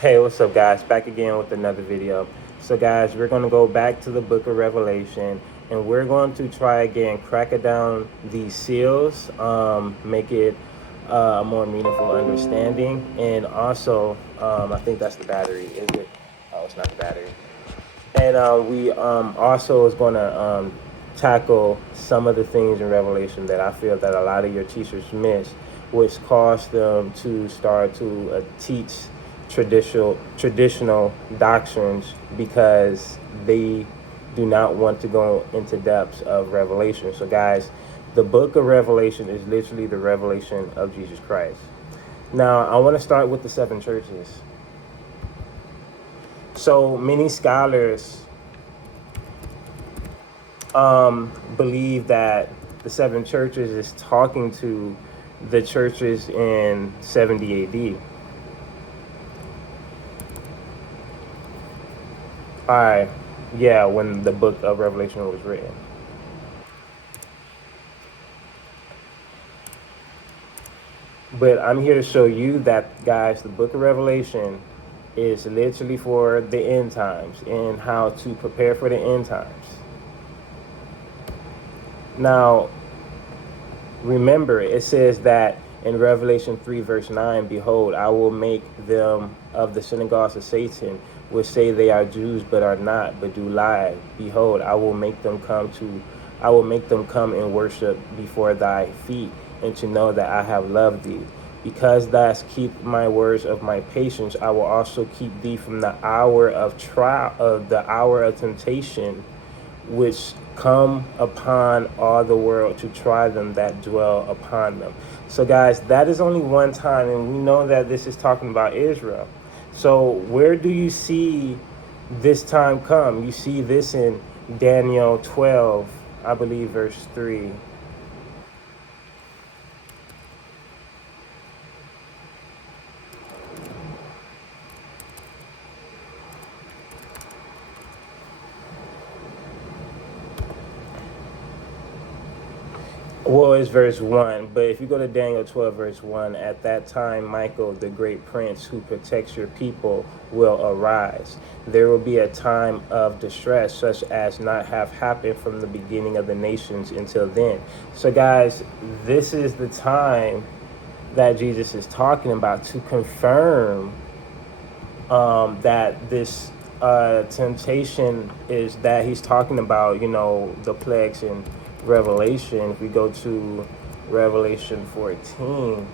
Hey, what's up, guys? Back again with another video. So, guys, we're going to go back to the book of Revelation and we're going to try again, crack it down these seals, make it a more meaningful understanding. And also, I think that's the battery, is it? Oh, it's not the battery. And we also is going to tackle some of the things in Revelation that I feel that a lot of your teachers miss, which caused them to start to teach traditional doctrines because they do not want to go into depths of Revelation. So, guys, the book of Revelation is literally the revelation of Jesus Christ. Now, I want to start with the seven churches. So many scholars believe that the seven churches is talking to the churches in 70 AD. All right, yeah, when the book of Revelation was written. But I'm here to show you that, guys, the book of Revelation is literally for the end times and how to prepare for the end times. Now, remember, it says that in Revelation 3, verse 9, behold, I will make them of the synagogues of Satan, which say they are Jews but are not, but do lie. Behold, I will make them come and worship before thy feet, and to know that I have loved thee. Because thou hast keep my words of my patience, I will also keep thee from the hour of trial, of the hour of temptation, which come upon all the world to try them that dwell upon them. So, guys, that is only one time, and we know that this is talking about Israel. So where do you see this time come? You see this in Daniel 12, I believe, verse 3. Well, it's verse 1, but if you go to Daniel 12, verse 1, at that time, Michael, the great prince who protects your people, will arise. There will be a time of distress, such as not have happened from the beginning of the nations until then. So, guys, this is the time that Jesus is talking about to confirm that this temptation is that he's talking about, the plagues in Revelation. If we go to Revelation 14,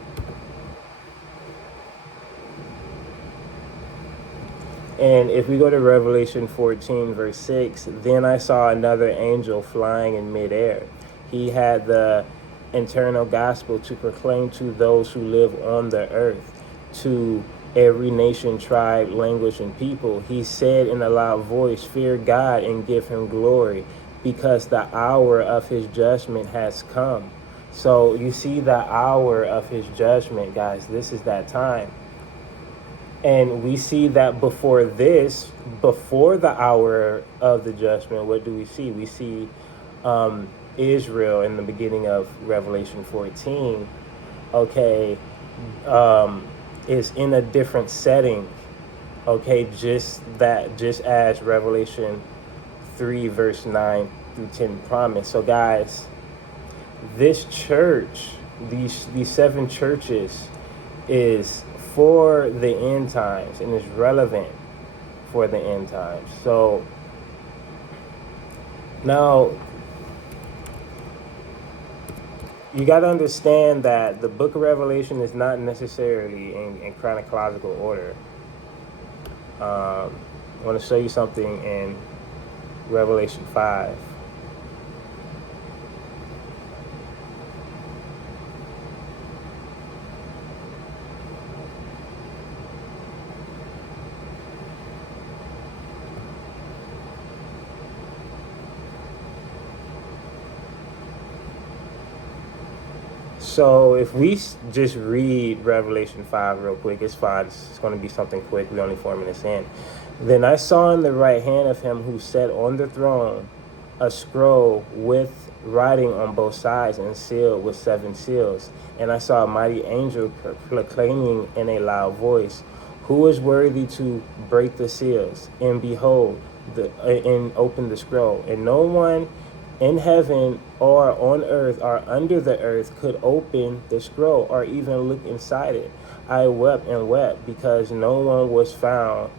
and if we go to Revelation 14, verse 6, then I saw another angel flying in midair. He had the eternal gospel to proclaim to those who live on the earth, to every nation, tribe, language, and people. He said in a loud voice, fear God and give him glory, because the hour of his judgment has come. So you see the hour of his judgment, guys. This is that time. And we see that before the hour of the judgment, what do we see? We see Israel in the beginning of Revelation 14, okay, is in a different setting, okay, just as Revelation 3, verse 9 through 10 promise. So, guys, this church, these seven churches, is for the end times and is relevant for the end times. So now you got to understand that the book of Revelation is not necessarily in chronological order. I want to show you something in Revelation 5. So if we just read Revelation 5 real quick, it's fine. It's going to be something quick. We're only 4 minutes in. Then I saw in the right hand of him who sat on the throne a scroll with writing on both sides and sealed with 7 seals. And I saw a mighty angel proclaiming in a loud voice, Who is worthy to break the seals? And behold, and open the scroll. And no one in heaven or on earth or under the earth could open the scroll or even look inside it. I wept and wept because no one was found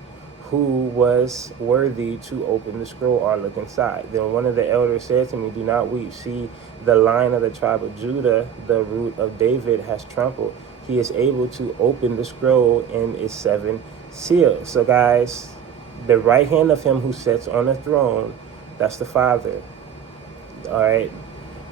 who was worthy to open the scroll or look inside. Then one of the elders said to me, do not weep. See, the Lion of the tribe of Judah, the root of David, has trampled. He is able to open the scroll and its 7 seals. So guys, the right hand of him who sits on the throne, that's the Father. All right.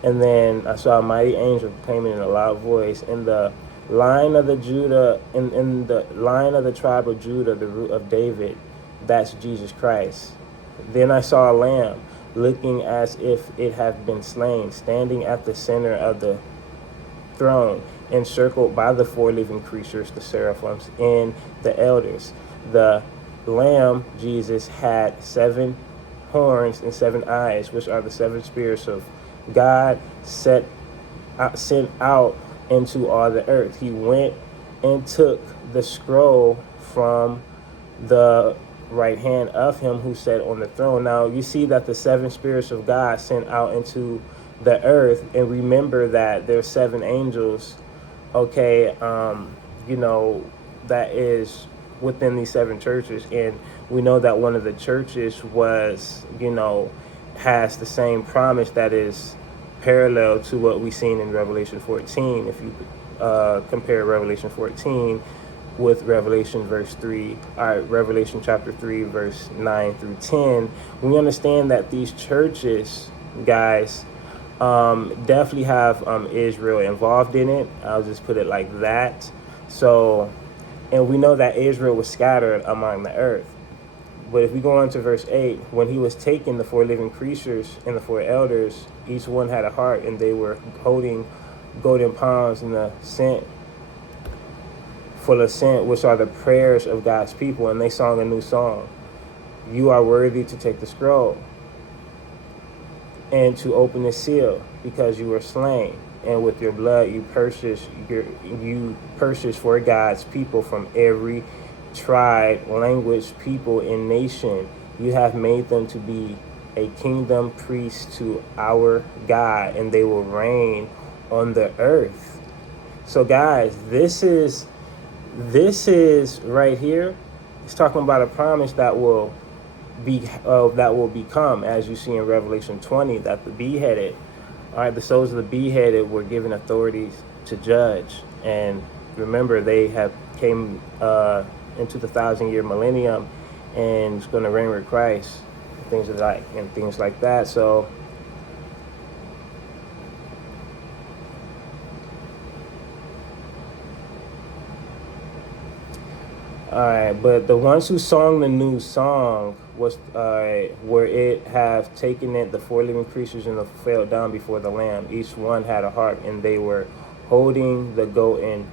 And then I saw a mighty angel proclaiming in a loud voice, in the Lion of the Judah, in the Lion of the tribe of Judah, the root of David, that's Jesus Christ. Then I saw a lamb looking as if it had been slain, standing at the center of the throne, encircled by the 4 living creatures, the seraphims, and the elders. The lamb, Jesus, had 7 horns and 7 eyes, which are the 7 spirits of God sent out into all the earth. He went and took the scroll from the right hand of him who sat on the throne. Now you see that the 7 spirits of God sent out into the earth, and remember that there's 7 angels, okay, that is within these 7 churches. And we know that one of the churches was, has the same promise that is parallel to what we've seen in Revelation 14. If you compare Revelation 14 with Revelation Revelation chapter 3, verse 9 through 10, we understand that these churches, guys, definitely have Israel involved in it. I'll just put it like that. So, and we know that Israel was scattered among the earth. But if we go on to verse 8, when he was taken, the 4 living creatures and the 4 elders, each one had a harp, and they were holding golden palms in the scent, full of scent, which are the prayers of God's people. And they sang a new song. You are worthy to take the scroll and to open the seal, because you were slain, and with your blood you purchased for God's people from every tribe, language, people, and nation. You have made them to be a kingdom, priest to our God, and they will reign on the earth. So guys, this is right here. It's talking about a promise that will become, as you see in Revelation 20, that the beheaded, the souls of the beheaded were given authorities to judge. And remember, they have came into the 1,000-year millennium, and it's going to reign with Christ, things like that. So all right, but the ones who sang the new song was where it have taken it, the 4 living creatures, and fell down before the Lamb. Each one had a harp, and they were holding the golden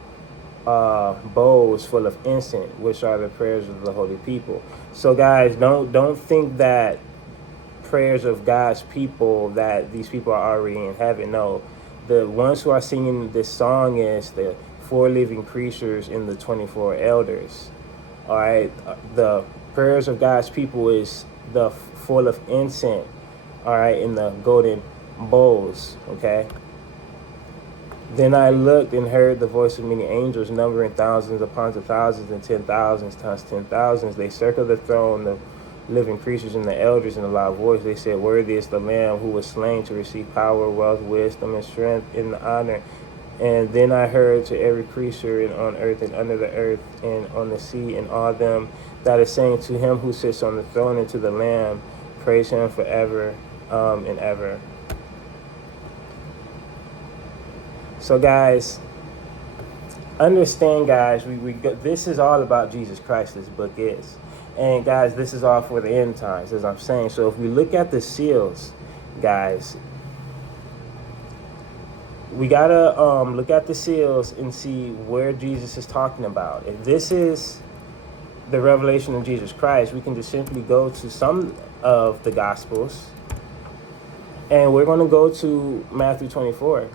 bowls full of incense, which are the prayers of the holy people. So guys, don't think that prayers of God's people, that these people are already in heaven. No, the ones who are singing this song is the 4 living creatures and the 24 elders. All right, the prayers of God's people is the full of incense, all right, in the golden bowls, okay? Then I looked and heard the voice of many angels, numbering thousands upon thousands and 10,000s times 10,000s. They circled the throne, the living creatures and the elders, in a loud voice. They said, worthy is the Lamb who was slain to receive power, wealth, wisdom, and strength, and honor. And then I heard to every creature and on earth and under the earth and on the sea and all them that is saying, to him who sits on the throne and to the Lamb, praise him forever and ever. So guys, understand, guys, this is all about Jesus Christ, this book is. And guys, this is all for the end times, as I'm saying. So if we look at the seals, guys, we gotta look at the seals and see where Jesus is talking about. If this is the revelation of Jesus Christ, we can just simply go to some of the Gospels, and we're going to go to Matthew 24.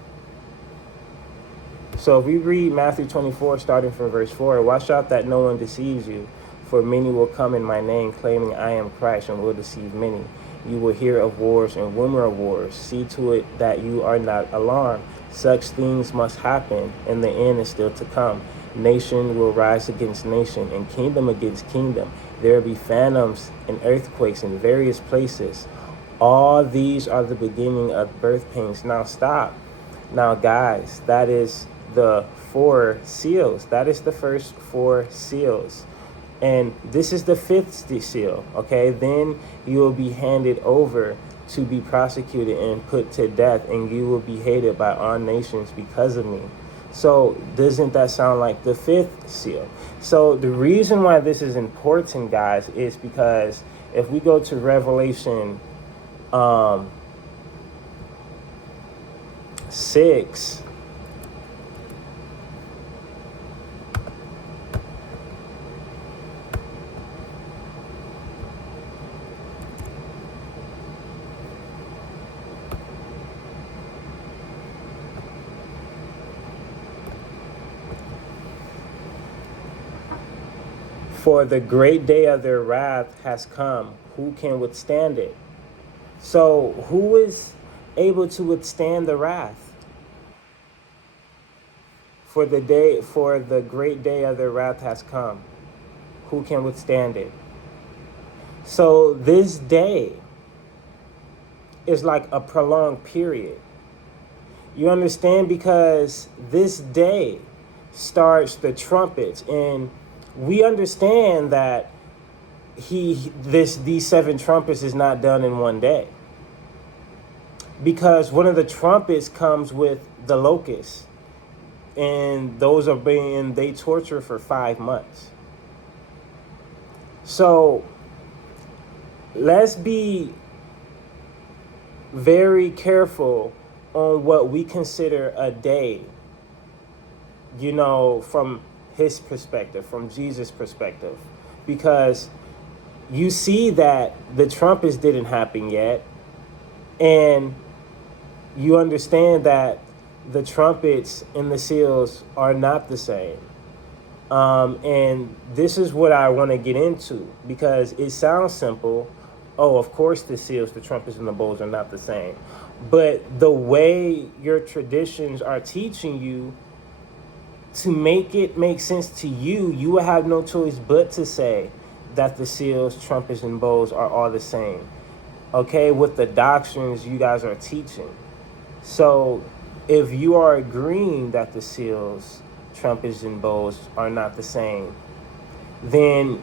So if we read Matthew 24, starting from verse 4, watch out that no one deceives you, for many will come in my name, claiming I am Christ, and will deceive many. You will hear of wars and rumor of wars. See to it that you are not alarmed. Such things must happen, and the end is still to come. Nation will rise against nation, and kingdom against kingdom. There will be phantoms and earthquakes in various places. All these are the beginning of birth pains. Now stop. Now, guys, that is the 4 seals. That is the first 4 seals. And this is the 5th seal, okay? Then you will be handed over to be prosecuted and put to death, and you will be hated by all nations because of me. So doesn't that sound like the 5th seal? So the reason why this is important, guys, is because if we go to Revelation 6, for the great day of their wrath has come. Who can withstand it? So who is able to withstand the wrath? For the great day of their wrath has come. Who can withstand it? So this day is like a prolonged period. You understand? Because this day starts the trumpets, and we understand that these 7 trumpets is not done in one day, because one of the trumpets comes with the locusts, and they torture for 5 months. So let's be very careful on what we consider a day, from his perspective, from Jesus' perspective, because you see that the trumpets didn't happen yet, and you understand that the trumpets and the seals are not the same. And this is what I want to get into, because it sounds simple. Oh, of course the seals, the trumpets, and the bowls are not the same. But the way your traditions are teaching you, to make it make sense to you, you will have no choice but to say that the seals, trumpets, and bowls are all the same, okay, with the doctrines you guys are teaching. So if you are agreeing that the seals, trumpets, and bowls are not the same, then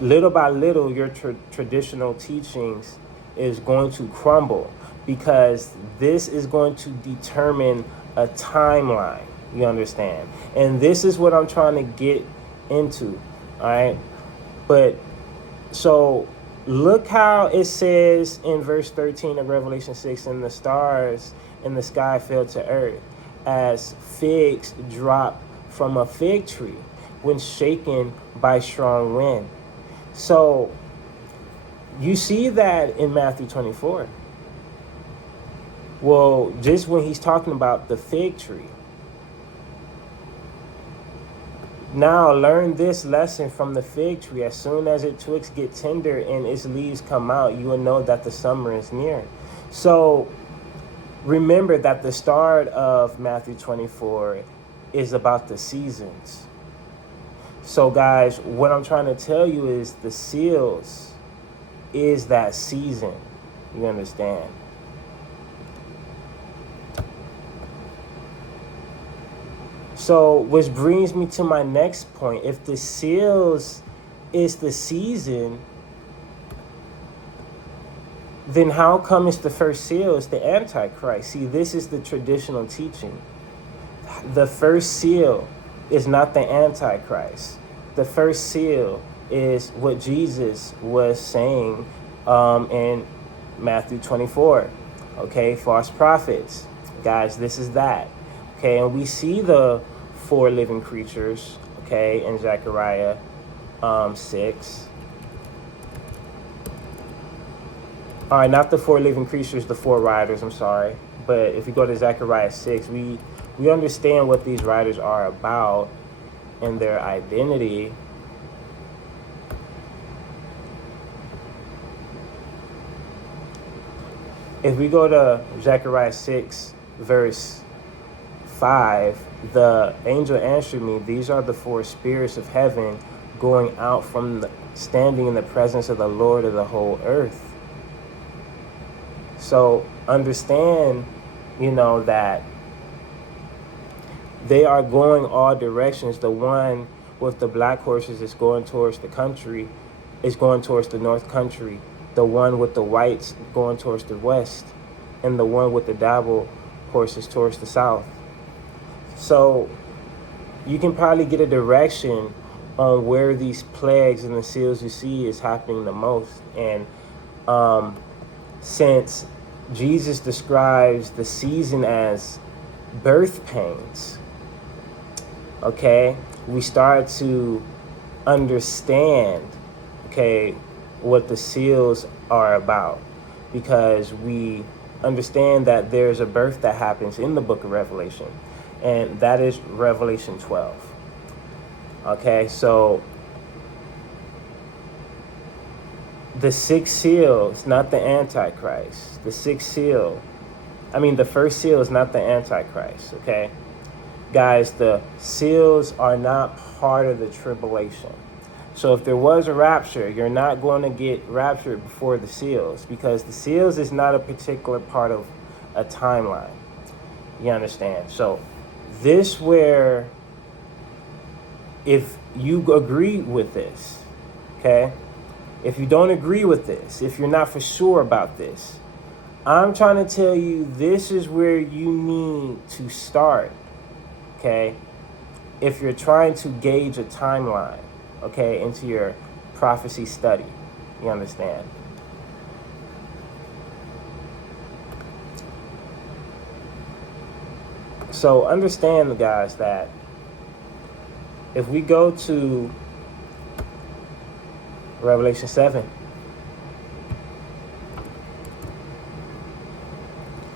little by little your traditional teachings is going to crumble, because this is going to determine a timeline. You understand? And this is what I'm trying to get into, all right? But so look how it says in verse 13 of Revelation 6, and the stars in the sky fell to earth as figs drop from a fig tree when shaken by strong wind. So you see that in Matthew 24. Well, just when he's talking about the fig tree. Now learn this lesson from the fig tree. As soon as its twigs get tender and its leaves come out, you will know that the summer is near. So remember that the start of Matthew 24 is about the seasons. So guys, what I'm trying to tell you is the seals is that season. You understand? So, which brings me to my next point. If the seals is the season, then how come it's the first seal? It's the Antichrist. See, this is the traditional teaching. The first seal is not the Antichrist. The first seal is what Jesus was saying in Matthew 24. Okay, false prophets. Guys, this is that. Okay, and we see the 4 living creatures, okay, in Zechariah 6. All right, not the 4 living creatures, the 4 riders, I'm sorry. But if we go to Zechariah 6, we we understand what these writers are about and their identity. If we go to Zechariah 6, verse 5, the angel answered me, these are the four spirits of heaven going out standing in the presence of the Lord of the whole earth. So understand, that they are going all directions. The one with the black horses is going towards the country, is going towards the north country. The one with the whites going towards the west, and the one with the dabble horses towards the south. So you can probably get a direction on where these plagues and the seals you see is happening the most. And since Jesus describes the season as birth pains, okay, we start to understand, okay, what the seals are about, because we understand that there's a birth that happens in the book of Revelation, and that is Revelation 12. Okay, so the sixth seal is not the Antichrist. The first seal is not the Antichrist, okay? Guys, the seals are not part of the tribulation. So if there was a rapture, you're not going to get raptured before the seals, because the seals is not a particular part of a timeline. You understand? So this where, if you agree with this, okay? If you don't agree with this, if you're not for sure about this, I'm trying to tell you this is where you need to start, okay? If you're trying to gauge a timeline, okay, into your prophecy study, you understand? So understand, guys, that if we go to Revelation 7,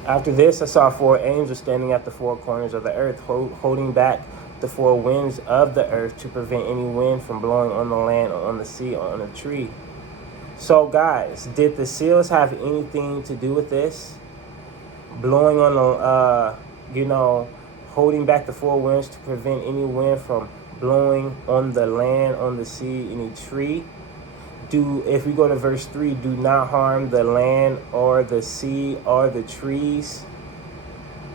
after this I saw four angels standing at the four corners of the earth, holding back the four winds of the earth to prevent any wind from blowing on the land or on the sea or on a tree. So guys, did the seals have anything to do with this? Blowing on the, holding back the four winds to prevent any wind from blowing on the land, on the sea, any tree? If we go to verse 3, do not harm the land or the sea or the trees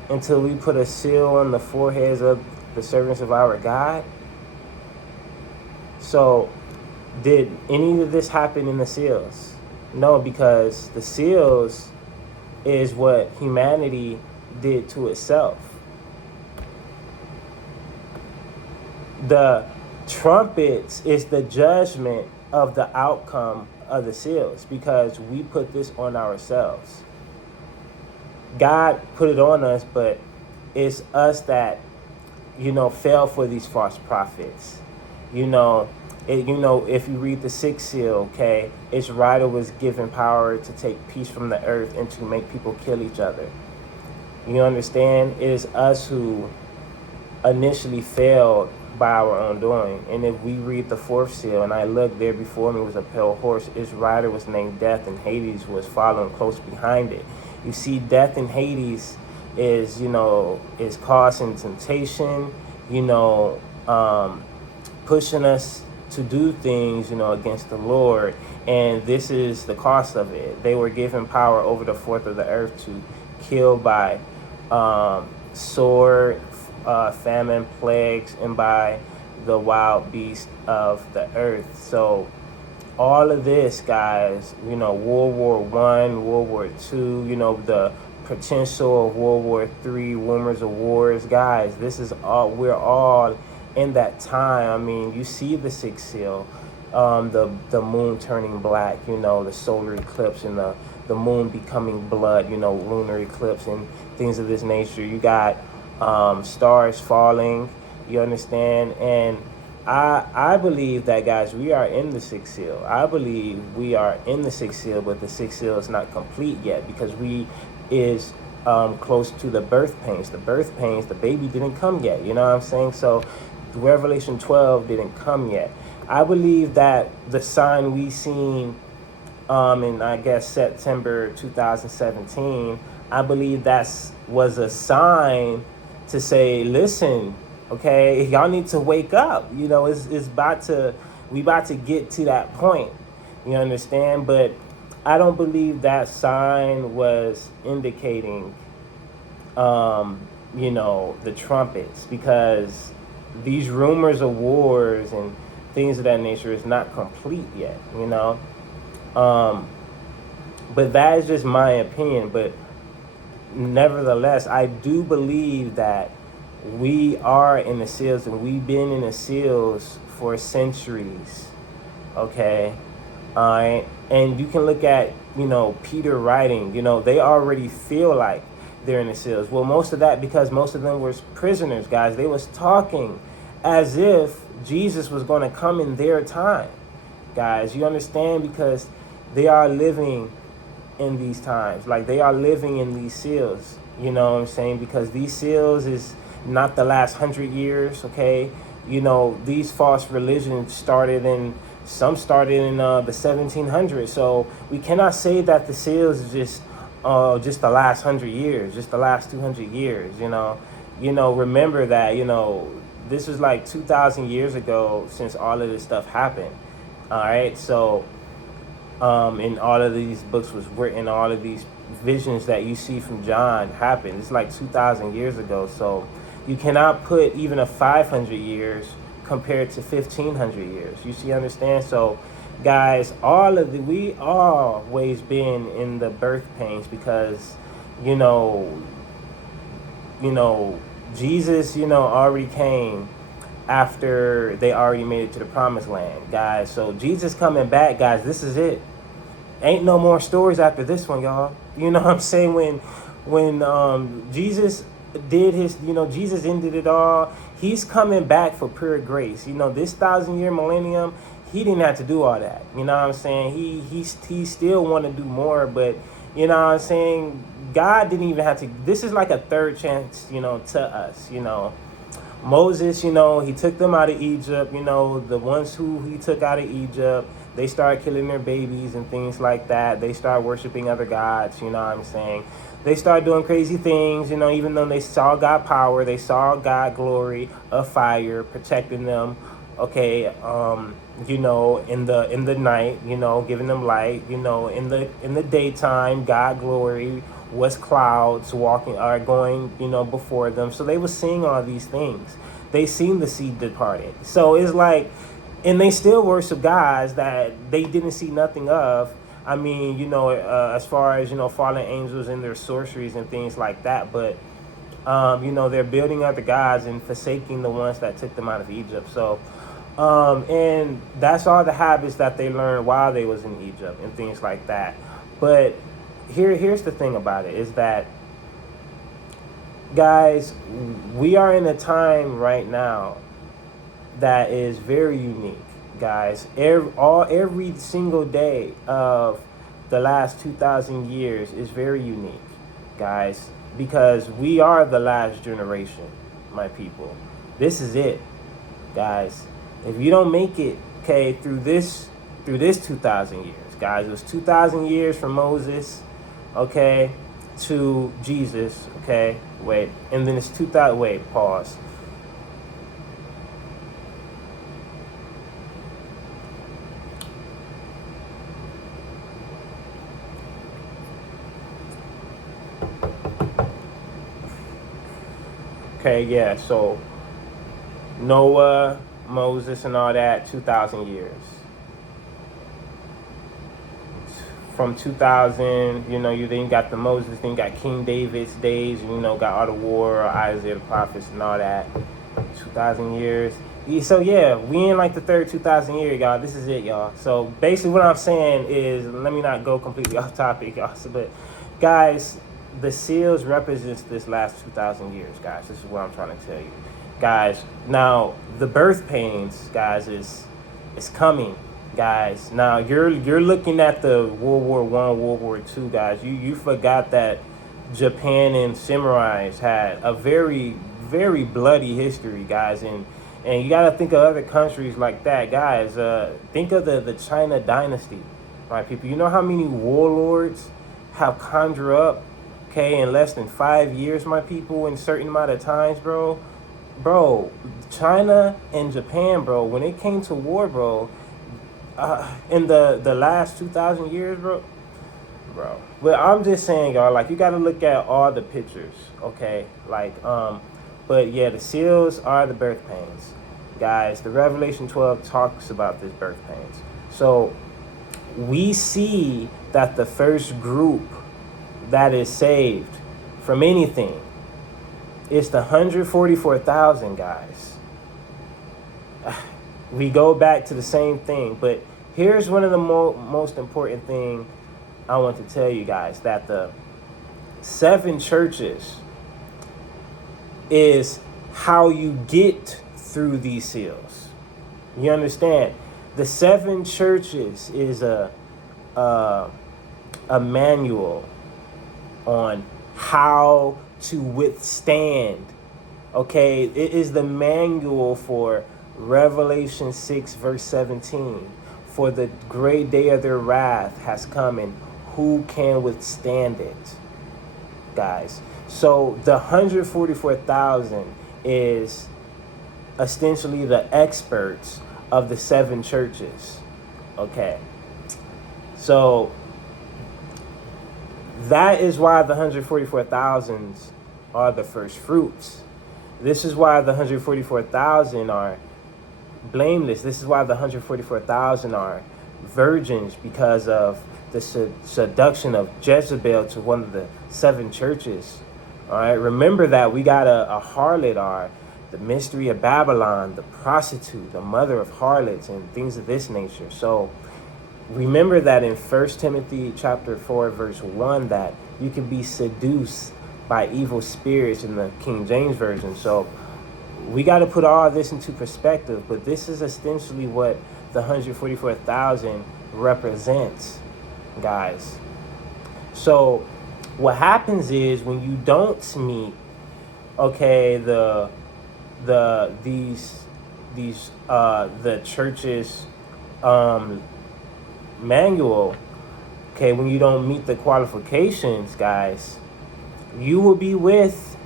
until we put a seal on the foreheads of the servants of our God. So did any of this happen in the seals? No, because the seals is what humanity did to itself. The trumpets is the judgment of the outcome of the seals, because we put this on ourselves. God put it on us, but it's us that, fell for these false prophets. If you read the sixth seal, okay, its writer was given power to take peace from the earth and to make people kill each other. You understand? It is us who initially failed by our own doing. And if we read the fourth seal, and I looked, there before me was a pale horse. Its rider was named Death, and Hades was following close behind it. You see, Death and Hades is causing temptation, pushing us to do things, against the Lord. And this is the cost of it. They were given power over the fourth of the earth to kill by sword, famine, plagues, and by the wild beast of the earth. So all of this, guys, World War I, World War II, the potential of World War III, rumors of wars, guys, this is all, we're all in that time. I mean, you see the sixth seal, the moon turning black, the solar eclipse, and the moon becoming blood, lunar eclipse and things of this nature. You got stars falling, you understand? And I believe that, guys, we are in the sixth seal. I believe we are in the sixth seal, but the sixth seal is not complete yet, because we is close to the birth pains. The birth pains, the baby didn't come yet. You know what I'm saying? So Revelation 12 didn't come yet. I believe that the sign we seen in, I guess, September 2017, I believe was a sign to say, listen, okay, y'all need to wake up. You know, we about to get to that point. You understand? But I don't believe that sign was indicating, the trumpets, because these rumors of wars and things of that nature is not complete yet, But that is just my opinion. But nevertheless, I do believe that we are in the seals, and we've been in the seals for centuries. Okay? All right? And you can look at, Peter writing, they already feel like they're in the seals. Well, most of that because most of them were prisoners, guys. They was talking as if Jesus was going to come in their time, guys. You understand? Because they are living in these times. Like, they are living in these seals. You know what I'm saying? Because these seals is not the last 100 years, okay? These false religions started in the 1700s. So we cannot say that the seals is just the last 100 years, just the last 200 years, Remember that, this was like 2,000 years ago since all of this stuff happened. All right, so and all of these books was written, all of these visions that you see from John happened. It's like 2,000 years ago. So you cannot put even a 500 years compared to 1,500 years. You see, understand? So, guys, we always been in the birth pains because, Jesus, already came after they already made it to the promised land, guys. So Jesus coming back, guys, this is it. Ain't no more stories after this one, y'all. You know what I'm saying? When Jesus did his, Jesus ended it all. He's coming back for pure grace. This 1,000-year millennium, he didn't have to do all that. You know what I'm saying? He still want to do more, but you know what I'm saying? God didn't even have to. This is like a third chance, to us, Moses, he took them out of Egypt, the ones who he took out of Egypt, they started killing their babies and things like that. They started worshiping other gods, you know what I'm saying? They started doing crazy things, even though they saw God power, they saw God glory of fire protecting them, okay, in the night, giving them light, in the daytime, God glory was clouds going, before them. So they were seeing all these things. They seen the sea departed. So it's like, and they still worship gods that they didn't see nothing of. I mean, as far as, fallen angels and their sorceries and things like that. But, they're building other gods and forsaking the ones that took them out of Egypt. So, and that's all the habits that they learned while they was in Egypt and things like that. But here's the thing about it is that, guys, we are in a time right now that is very unique, guys. Every single day of the last 2,000 years is very unique, guys, because we are the last generation, my people. This is it, guys. If you don't make it, okay, through this 2,000 years, guys, it was 2,000 years from Moses, okay, to Jesus, okay, wait, and then it's 2,000, wait, pause. Okay, yeah, so Noah, Moses, and all that, 2,000 years. From 2000, you then got the Moses, then you got King David's days, got all the war, Isaiah the prophets and all that. 2,000 years. So yeah, we in like the third 2,000 year, y'all. This is it, y'all. So basically what I'm saying is, let me not go completely off topic, y'all. But guys, the seals represents this last 2,000 years, guys. This is what I'm trying to tell you, guys. Now the birth pains, guys, is coming, guys. Now you're looking at the World War I, World War II, guys. You forgot that Japan and samurais had a very, very bloody history, guys, and you got to think of other countries like that, guys. Think of the China dynasty, right, people? You know how many warlords have conjured up, okay, in less than 5 years, my people, in certain amount of times, bro. Bro, China and Japan, bro, when it came to war, bro, in the last 2,000 years, bro. But I'm just saying, y'all, like, you got to look at all the pictures, okay? Like, but yeah, the seals are the birth pains, guys. The Revelation 12 talks about this birth pains. So we see that the first group that is saved from anything is the 144,000, guys. We go back to the same thing, but here's one of the most important thing I want to tell you guys, that the 7 churches is how you get through these seals. You understand? The 7 churches is a manual on how to withstand. Okay, it is the manual for Revelation 6 verse 17. For the great day of their wrath has come, and who can withstand it, guys? So the 144,000 is essentially the experts of the 7 churches. Okay, so that is why the 144,000 are the first fruits. This is why the 144,000 are blameless. This is why the 144,000 are virgins, because of the seduction of Jezebel to one of the 7 churches. All right, remember that we got a harlot, or the mystery of Babylon, the prostitute, the mother of harlots, and things of this nature. So remember that in 1 Timothy chapter 4 verse 1, that you can be seduced by evil spirits in the King James Version. So we got to put all this into perspective, but this is essentially what the 144,000 represents, guys. So what happens is, when you don't meet, okay, the church's manual, okay, when you don't meet the qualifications, guys, you will be with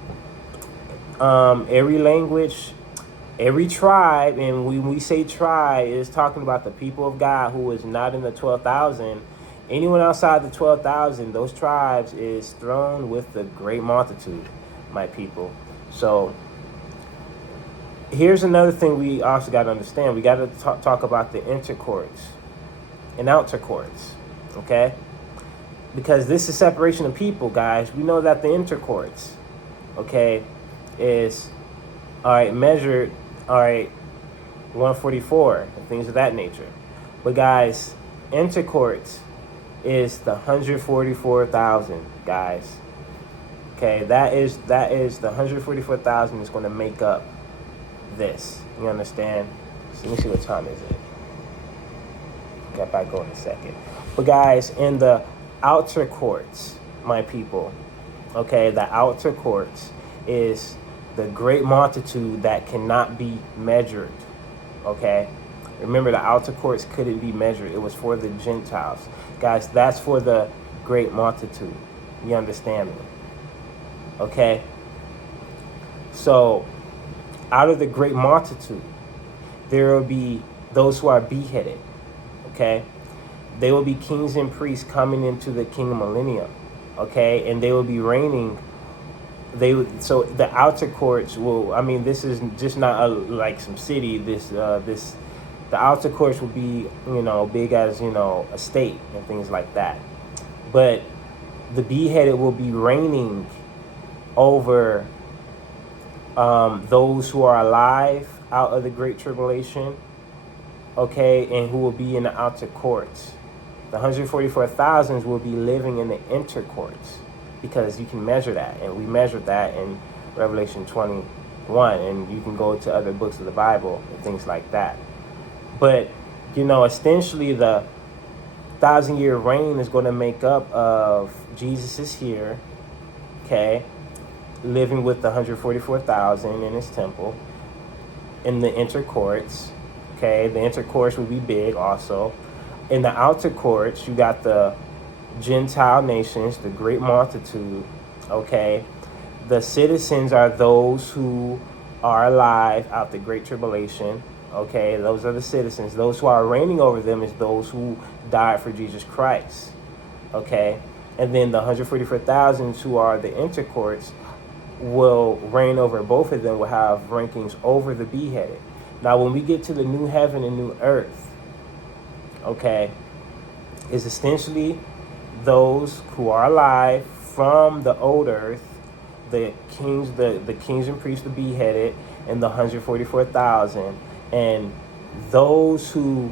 every language, every tribe. And when we say tribe, it's talking about the people of God who is not in the 12,000. Anyone outside the 12,000, those tribes is thrown with the great multitude, my people. So here's another thing we also got to understand. We got to talk about the intercourts and outer courts, okay? Because this is separation of people, guys. We know that the intercourts, okay, is, all right, measured, all right, 144 and things of that nature. But guys, intercourts is the 144,000, guys. Okay, that is the 144,000 is going to make up this. You understand? So let me see, what time is it? Get back going in a second. But guys, in the outer courts, my people, okay, the outer courts is the great multitude that cannot be measured. Okay, remember, the outer courts couldn't be measured. It was for the Gentiles, guys. That's for the great multitude. You understand me? Okay, so out of the great multitude, there will be those who are beheaded. Okay, they will be kings and priests coming into the kingdom millennium. Okay, and they will be reigning. So the outer courts will, I mean, this is just not like some city. The outer courts will be, big as, a state and things like that. But the beheaded will be reigning over those who are alive out of the great tribulation, okay, and who will be in the outer courts. The 144,000 will be living in the inner courts, because you can measure that, and we measured that in Revelation 21, and you can go to other books of the Bible and things like that. But essentially the 1,000-year reign is going to make up of Jesus is here, okay, living with the 144,000 in his temple, in the inner courts, okay, the inner courts would be big also. In the outer courts, you got the Gentile nations, the great multitude, okay. The citizens are those who are alive out the great tribulation, okay. Those are the citizens. Those who are reigning over them is those who died for Jesus Christ, okay. And then the 144,000 who are the inner courts will reign over both of them, will have rankings over the beheaded. Now, when we get to the new heaven and new earth, okay, is essentially those who are alive from the old earth, the kings, the kings and priests, the beheaded, and the 144,000, and those who,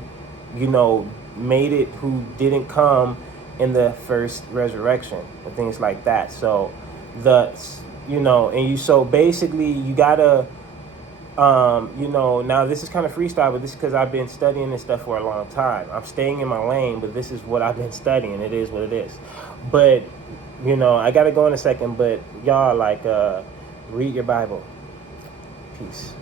made it, who didn't come in the first resurrection and things like that. So so basically you gotta, now this is kind of freestyle, but this is because I've been studying this stuff for a long time. I'm staying in my lane, but this is what I've been studying. It is what it is. But, I got to go in a second, but y'all, read your Bible. Peace.